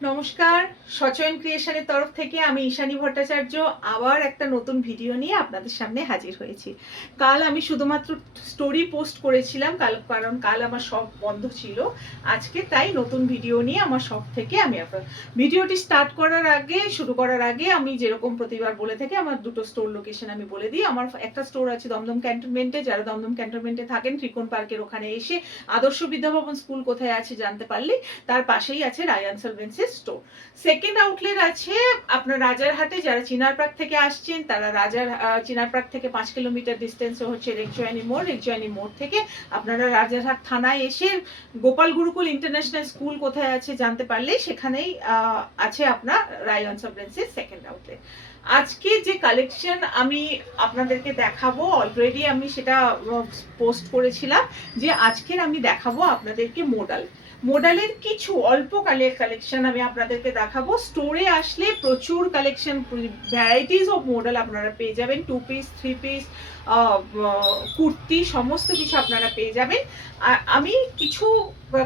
নমস্কার, সচয়ন ক্রিয়েশনের তরফ থেকে আমি ঈশানী ভট্টাচার্য আবার একটা নতুন ভিডিও নিয়ে আপনাদের সামনে হাজির হয়েছি। কাল আমি শুধুমাত্র স্টোরি পোস্ট করেছিলাম কারণ কাল আমার শপ বন্ধ ছিল। আজকে তাই নতুন ভিডিও নিয়ে আমার শপ থেকে আমি ভিডিওটি শুরু করার আগে আমি যেরকম প্রতিবার বলে থাকি আমার দুটো স্টোর লোকেশন আমি বলে দিই। আমার একটা স্টোর আছে দমদম ক্যান্টনমেন্টে। যারা দমদম ক্যান্টনমেন্টে থাকেন ত্রিকোণ পার্কের ওখানে এসে আদর্শ বিদ্যাভবন স্কুল কোথায় আছে জানতে পারলে তার পাশেই আছে Ryan solvency store. Second outlet আছে আপনার রাজারহাটে। যারা চিনারপাড় থেকে আসছেন তারা চিনারপাড় থেকে 5 কিলোমিটার ডিস্টেন্সে হচ্ছে রেকজয়নী মোড় থেকে আপনারা রাজারহাট থানায় এসে গোপাল গুরুকুল ইন্টারন্যাশনাল স্কুল কোথায় আছে জানতে পারলে সেখানেই আছে আপনার রায়ান সলভেন্সির সেকেন্ড আউটলেট। আজকে যে কালেকশন আমি আপনাদেরকে দেখাবো অলরেডি আমি সেটা পোস্ট করেছিলাম যে আজকের আমি দেখাবো আপনাদেরকে মোডালের কিছু অল্প কালেকশন আমি আপনাদেরকে দেখাবো। স্টোরে আসলে প্রচুর কালেকশন ভ্যারাইটিস অফ মোডাল আপনারা পেয়ে যাবেন। 2 পিস 3 পিস কুর্তি সমস্ত কিছু আপনারা পেয়ে যাবেন। আর আমি কিছু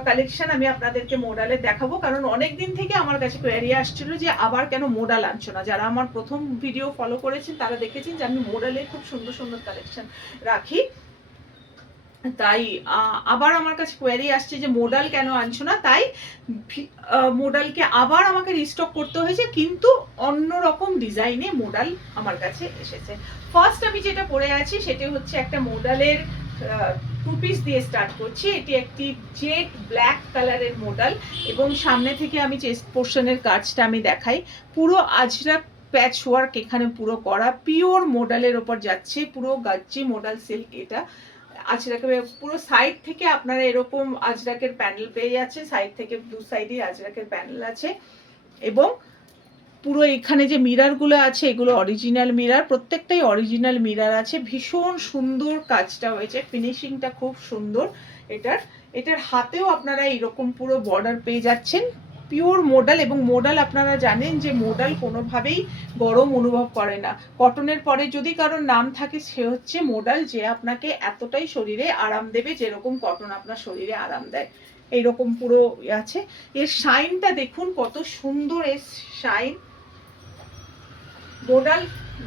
কালেকশন আমি আপনাদেরকে মোডালের দেখাবো কারণ অনেক দিন থেকে আমার কাছে কোয়ারি আসছিল যে আবার কেন মোডাল আনছো না। যারা আমার প্রথম ভিডিও ফলো করেছেন তারা দেখেছেন যে আমি মোডালের খুব সুন্দর সুন্দর কালেকশন রাখি। তাই আবার আমার কাছে কোয়ারি আসছে যে মোডাল কেন আনছো না। তাই মোডালকে আবার আমাকে রিস্টক করতে হয়েছে, কিন্তু অন্যরকম ডিজাইনে মোডাল আমার কাছে এসেছে। ফার্স্ট আমি যেটা পরে আছি সেটা হচ্ছে একটা মোডালের 2 পিস দিয়ে স্টার্ট করছি। এটি একটি জেড ব্ল্যাক কালারের মোডাল এবং সামনে থেকে আমি চেস্ট পোর্শনের কাজটা আমি দেখাই। পুরো আজরাক প্যাচ ওয়ার্ক এখানে পুরো করা, পিওর মোডালের ওপর যাচ্ছে, পুরো গাজ্জি মোডাল সিল্ক। এটা আজরাকের পুরো সাইড থেকে আপনারা এরকম আজরাকের প্যানেল পেয়ে যাচ্ছেন। সাইড থেকে দু সাইডে আজরাকের প্যানেল আছে এবং পুরো এখানে যে মিরারগুলো আছে এগুলো অরিজিনাল মিরার, প্রত্যেকটাই অরিজিনাল মিরার আছে। ভীষণ সুন্দর কাজটা হয়েছে, ফিনিশিংটা খুব সুন্দর। এটার হাতেও আপনারা এরকম পুরো বর্ডার পেয়ে যাচ্ছেন। পিওর মোডাল, এবং মোডাল আপনারা জানেন যে মোডাল কোনোভাবেই গরম অনুভব করে না। কটনের পরে যদি কারোর নাম থাকে সে হচ্ছে মোডাল, যে আপনাকে এতটাই শরীরে আরাম দেবে যেরকম কটন আপনার শরীরে আরাম দেয়। এইরকম পুরো আছে। এর শাইনটা দেখুন কত সুন্দর, এর শাইন। মোডাল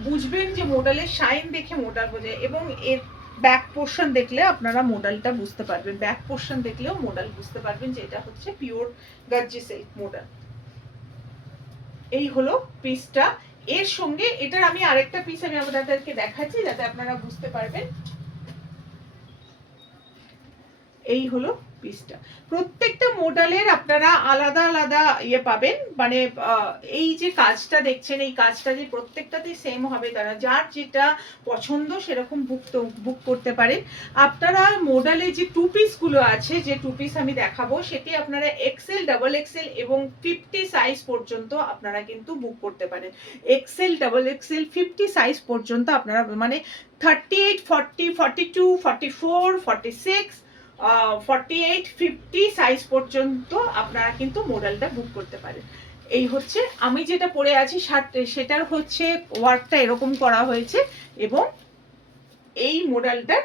বুঝবেন যে মোডালের শাইন দেখে মোডাল বোঝায়, এবং এর ব্যাক পোর্শন দেখলে আপনারা মোডালটা বুঝতে পারবেন। ব্যাক পোর্শন দেখলেও মোডাল বুঝতে পারবেন যে এটা হচ্ছে পিওর গাজ্জি সিল্ক মোডাল। এই হলো পিসটা। এর সঙ্গে এটার আমি আরেকটা পিস আমি আপনাদেরকে দেখাচ্ছি যাতে আপনারা বুঝতে পারবেন। এই হলো পিসটা। প্রত্যেকটা মোডালের আপনারা আলাদা আলাদা ইয়ে পাবেন, মানে এই যে কাজটা দেখছেন এই কাজটা যে প্রত্যেকটাতে সেম হবে তারা, যার যেটা পছন্দ সেরকম বুক করতে পারেন আপনারা। মোডালে যে 2 পিসগুলো আছে, যে 2 পিস আমি দেখাবো সেটি আপনারা এক্সেল, ডাবল এক্সেল এবং 50 সাইজ পর্যন্ত আপনারা কিন্তু বুক করতে পারেন। এক্সেল, ডাবল এক্সেল, 50 সাইজ পর্যন্ত আপনারা, মানে 38, 40, 42, 44, 46, 48, 50 সাইজ পর্যন্ত আপনারা কিন্তু মোডালটা বুক করতে পারেন। এই হচ্ছে আমি যেটা পরে আছি সেটার হচ্ছে ওয়ার্কটা এরকম করা হয়েছে, এবং এই মোডালটার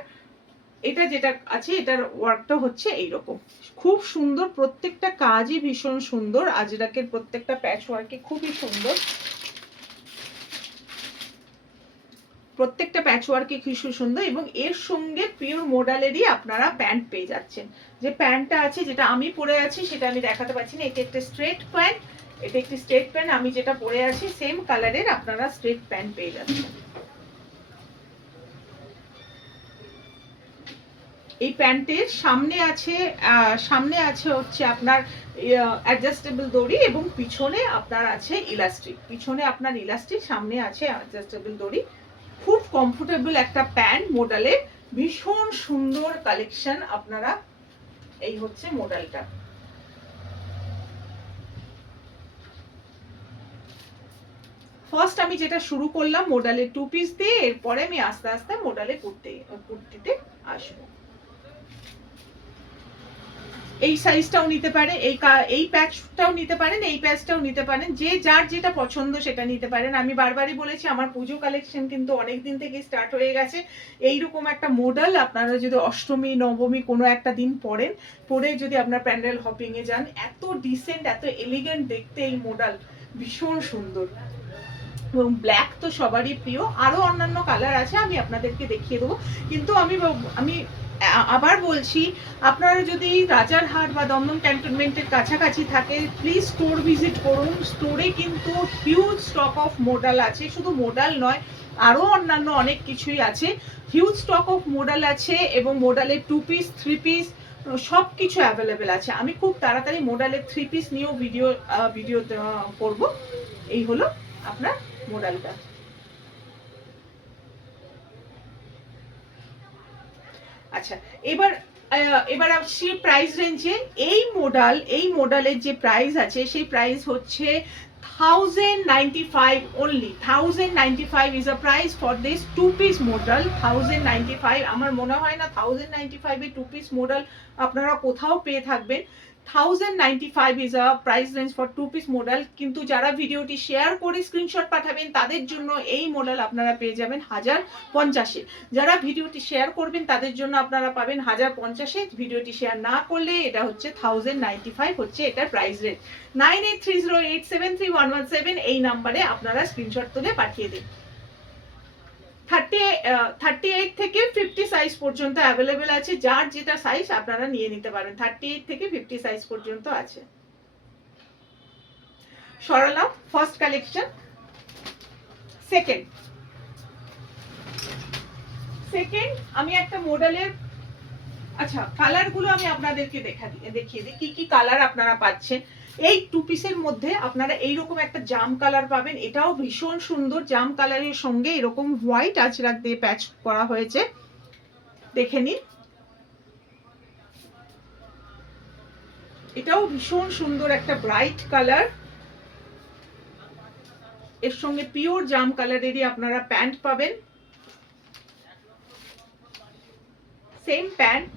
এটা যেটা আছে এটার ওয়ার্কটা হচ্ছে এইরকম। খুব সুন্দর, প্রত্যেকটা কাজই ভীষণ সুন্দর। আজরাকের প্রত্যেকটা প্যাচ ওয়ার্কে খুবই সুন্দর, প্রত্যেকটা প্যাচ ওয়ার্কে খুব সুন্দর। এবং এর সঙ্গে পিওর মোডালেরই আপনারা প্যান্ট পেয়ে যাচ্ছেন। যে প্যান্টটা আছে যেটা আমি পরে আছি সেটা আমি দেখাতে পারছি না। এটা একটা স্ট্রেট প্যান্ট, এটা একটি স্ট্রেট প্যান্ট। আমি যেটা পরে আছি সেম কালারের আপনারা স্ট্রেট প্যান্ট পেয়ে যাচ্ছেন। এই প্যান্টের সামনে আছে হচ্ছে আপনার অ্যাডজাস্টেবল দড়ি, এবং পিছনে আপনার আছে ইলাস্টিক। পিছনে আপনার ইলাস্টিক, সামনে আছে অ্যাডজাস্টেবল দড়ি। খুব কমফোর্টেবল একটা প্যান্ট মোডালের, ভীষণ সুন্দর কালেকশন আপনারা। এই হচ্ছে মোডালটা। ফার্স্ট আমি যেটা শুরু করলাম মোডালের 2 পিস দিয়ে, এরপরে আমি আস্তে আস্তে মোডালে কুর্তিতে আসবো। এই সাইজটাও নিতে পারে, এই প্যাচটাও নিতে পারেন, এই প্যাচটাও নিতে পারেন, যে যার যেটা পছন্দ সেটা নিতে পারেন। আমি বারবারই বলেছি আমার পুজো কালেকশন কিন্তু অনেক দিন থেকে স্টার্ট হয়ে গেছে। এইরকম একটা মডেল আপনারা যদি অষ্টমী নবমী কোনো একটা দিন পরেন, পরে যদি আপনার প্যান্ডেল হপিংয়ে যান, এত ডিসেন্ট এত এলিগেন্ট দেখতে এই মডেল, ভীষণ সুন্দর। এবং ব্ল্যাক তো সবারই প্রিয়, আরো অন্যান্য কালার আছে আমি আপনাদেরকে দেখিয়ে দেবো। কিন্তু আমি আবার বলছি, আপনারা যদি রাজারহাট বা দমদম ক্যান্টনমেন্টের কাছাকাছি থাকে, প্লিজ স্টোর ভিজিট করুন। স্টোরে কিন্তু হিউজ স্টক অফ মোডাল আছে, শুধু মোডাল নয় আরও অন্যান্য অনেক কিছুই আছে। হিউজ স্টক অফ মোডাল আছে এবং মোডালের 2 পিস 3 পিস সব কিছু অ্যাভেলেবেল আছে। আমি খুব তাড়াতাড়ি মোডালের 3 পিস নিয়েও ভিডিও করব। এই হলো আপনার মোডালটা। আচ্ছা, এবার আসছি প্রাইস রেঞ্জে। এই মডেলের যে প্রাইস আছে সেই প্রাইস হচ্ছে 1095 only. 1095 is a price for this 2 piece model. 1095 আমার মনে হয় না 1095 এ 2 piece model আপনারা কোথাও পেয়ে থাকবেন। 1095 is a price range for 2 piece model। কিন্তু যারা ভিডিওটি শেয়ার করে স্ক্রিনশট পাঠাবেন তাদের জন্য এই মডেল আপনারা পেয়ে যাবেন 1050-এ। যারা ভিডিওটি শেয়ার করবেন তাদের জন্য আপনারা পাবেন 1050-এ। ভিডিওটি শেয়ার না করলে এটা হচ্ছে 1095 হচ্ছে এটার প্রাইস রেঞ্জ। 9830873117 এই নাম্বারে আপনারা স্ক্রিনশট তুলে পাঠিয়ে দিন। 38 থেকে 50 সাইজ পর্যন্ত অ্যাভেলেবেল আছে, যার যেটা সাইজ আপনারা নিয়ে নিতে পারেন। 38 থেকে 50 সাইজ পর্যন্ত আছে। সরালাম ফার্স্ট কালেকশন। সেকেন্ড আমি একটা মডেলের, আচ্ছা কালারগুলো আমি আপনাদেরকে দেখিয়ে দিই কি কি কালার আপনারা পাচ্ছেন। এই 2 পিসের মধ্যে আপনারা এইরকম একটা জাম কালার পাবেন, এটাও ভীষণ সুন্দর। জাম কালারের সঙ্গে এরকম হোয়াইট আঁচড়াক দিয়ে প্যাচ করা হয়েছে, দেখে নিন। এটাও ভীষণ সুন্দর একটা ব্রাইট কালার। এর সঙ্গে পিওর জাম কালারেরই আপনারা প্যান্ট পাবেন, সেম প্যান্ট।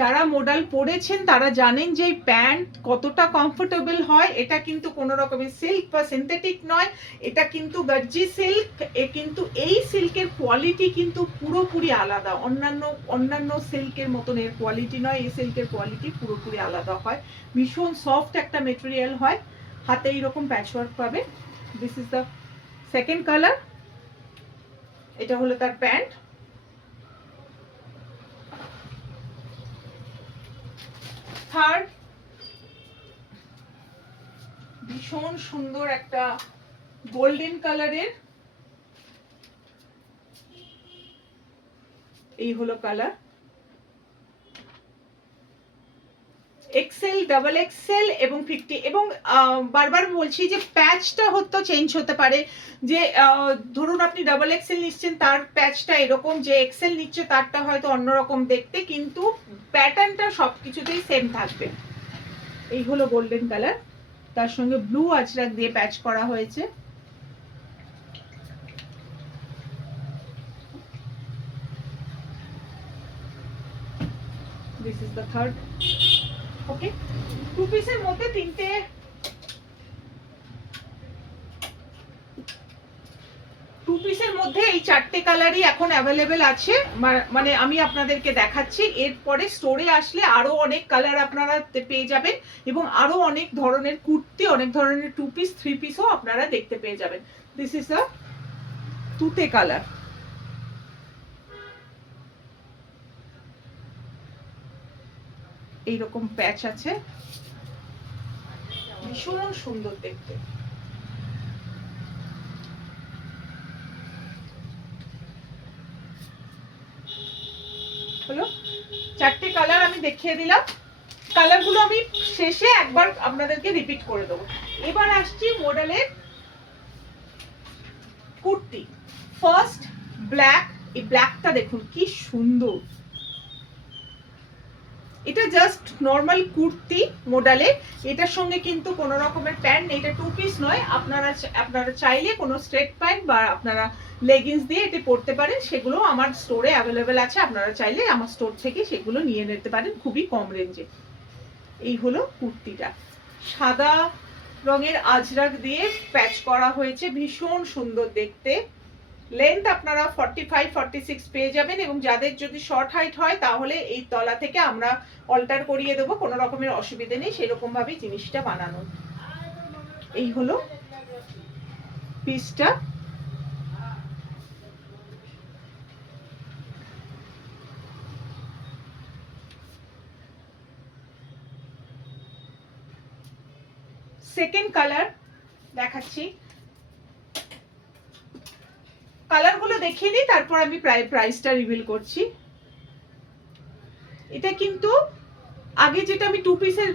যারা মডেল পরেছেন তারা জানেন যে প্যান্ট কতটা কমফোর্টেবল হয়। এটা কিন্তু কোনো রকমের সিল্ক বা সিনথেটিক নয়, এটা কিন্তু গার্জি সিল্ক। কিন্তু এই সিল্কের কোয়ালিটি কিন্তু পুরোপুরি আলাদা, অন্যান্য সিল্কের মতন এর কোয়ালিটি নয়। এই সিল্কের কোয়ালিটি পুরোপুরি আলাদা হয়, ভীষণ সফট একটা মেটেরিয়াল হয়। হাতে এইরকম প্যাচওয়ার্ক পাবে। This is the second colour, এটা হলো তার প্যান্ট। থার্ড, ভীষণ সুন্দর একটা গোল্ডেন কালারের, এই হলো কালার। এক্সেল, ডাবল এক্সেল এবং 50। এবং বারবার বলছি যে প্যাচটা হয়তো চেঞ্জ হতে পারে, যে ধরুন আপনি ডাবল এক্সেল নিচ্ছেন তার প্যাচটা এরকম, যে এক্সেল নিচ্ছে তারটা হয়তো অন্যরকম দেখতে, কিন্তু প্যাটার্নটা সবকিছুতেই সেম থাকবে। এই হলো গোল্ডেন কালার, তার সঙ্গে ব্লু আঁচড়াক দিয়ে প্যাচ করা হয়েছে। This is the third. Okay, 2 পিসের মধ্যে 3টে, 2 পিসের মধ্যে এই 4টে কালারই এখন অ্যাভেলেবেল আছে। মানে আমি আপনাদেরকে দেখাচ্ছি, এরপরে স্টোরে আসলে আরো অনেক কালার আপনারা পেয়ে যাবেন এবং আরো অনেক ধরনের কুর্তি, অনেক ধরনের 2 পিস 3 পিসও আপনারা দেখতে পেয়ে যাবেন। দিস ইজ দ্য তুতে কালার। এইরকম প্যাচ আছে, ভীষণ সুন্দর দেখতে। হলো 4টে কালার আমি দেখিয়ে দিলাম। কালারগুলো আমি শেষে একবার আপনাদেরকে রিপিট করে দেবো। এবার আসছি মডেলের কুর্তি। ফার্স্ট ব্ল্যাক, এই ব্ল্যাকটা দেখুন কি সুন্দর, এটা জাস্ট নর্মাল কুর্তি মডেলে, এটার সঙ্গে কিন্তু কোনো রকমের প্যান্ট নেই, এটা 2 পিস নয়। আপনারা চাইলে কোনো স্ট্রেট প্যান্ট বা আপনারা লেগিংস দিয়ে এটা পরতে পারেন, সেগুলো আমার স্টোরে অ্যাভেলেবেল আছে, আপনারা চাইলে আমার স্টোর থেকে সেগুলো নিয়ে নিতে পারেন খুবই কম রেঞ্জে। এই হলো কুর্তিটা, সাদা রঙের আজরাক দিয়ে প্যাচ করা হয়েছে, ভীষণ সুন্দর দেখতে। লেন্থ আপনারা 45-46 পেয়ে যাবেন, এবং যাদের যদি শর্ট হাইট হয় তাহলে এই তলা থেকে আমরা অল্টার করিয়ে দেবো, কোনো রকমের অসুবিধা নেই, সেরকম ভাবে জিনিসটা বানানো। এই হলো পিসটা। সেকেন্ড কালার দেখাচ্ছি, কালারগুলো দেখিয়ে নিই, তারপর আমি প্রাইসটা রিভিল করছি। এটা কিন্তু আগে যেটা আমি 2 পিসের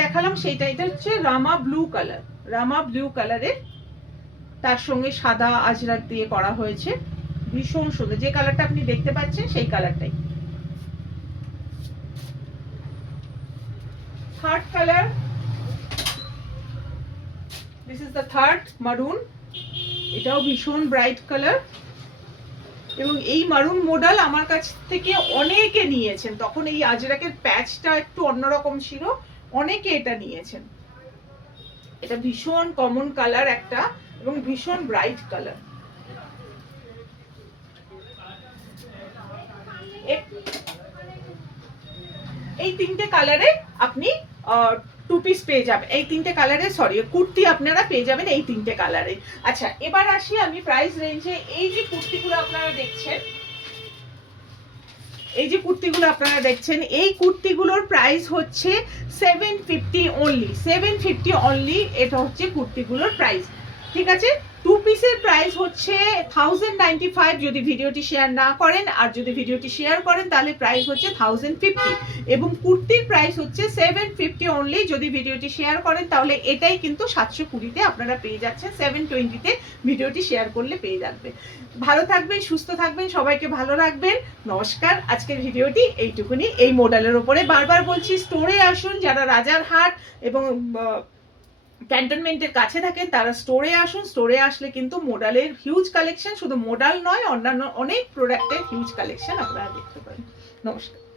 দেখালাম সেইটা, এটা হচ্ছে রামা ব্লু কালার, রামা ব্লু কালারের, তার সঙ্গে সাদা আজরাক দিয়ে করা হয়েছে, ভীষণ সুন্দর। যে কালারটা আপনি দেখতে পাচ্ছেন সেই কালারটাই। Third colour, this is the third, মারুন। এটাও ভীষণ ব্রাইট কালার, এবং এই মারুন মডেল আমার কাছ থেকে অনেকে নিয়েছেন, তখন এই আজরাকের প্যাচটা একটু অন্যরকম ছিল, অনেকে এটা নিয়েছেন। এটা ভীষণ কমন কালার একটা, এবং ভীষণ ব্রাইট কালার। এই তিনটে কালারে আপনি 2 পিস পেয়ে যাবেন, এই তিনটে কালারে, সরি কুর্তি আপনারা পেয়ে যাবেন এই তিনটে কালারে। আচ্ছা, এবার আসি আমি প্রাইস রেঞ্জে। এই যে কুর্তিগুলো আপনারা দেখছেন, এই যে কুর্তিগুলো আপনারা দেখছেন, এই কুর্তিগুলোর প্রাইস হচ্ছে 750 অনলি, 750 অনলি, এটা হচ্ছে কুর্তিগুলোর প্রাইস। ঠিক আছে, 2 পিসের প্রাইস হচ্ছে 1095 যদি ভিডিওটি শেয়ার না করেন, আর যদি ভিডিওটি শেয়ার করেন তাহলে প্রাইস হচ্ছে 1050, এবং কুর্তির প্রাইস হচ্ছে 750 অনলি, যদি ভিডিওটি শেয়ার করেন তাহলে এটাই কিন্তু 720-তে আপনারা পেয়ে যাচ্ছেন, 720-তে ভিডিওটি শেয়ার করলে পেয়ে যাবেন। ভালো থাকবেন, সুস্থ থাকবেন, সবাইকে ভালো রাখবেন। নমস্কার, আজকের ভিডিওটি এইটুকুনি। এই মডেলের ওপরে বারবার বলছি, স্টোরে আসুন, যারা রাজারহাট এবং ক্যান্টনমেন্টের কাছে থাকেন তারা স্টোরে আসুন। স্টোরে আসলে কিন্তু মোডালের হিউজ কালেকশন, শুধু মোডাল নয়, অন্যান্য অনেক প্রোডাক্টের হিউজ কালেকশন আপনারা দেখতে পারেন। নমস্কার।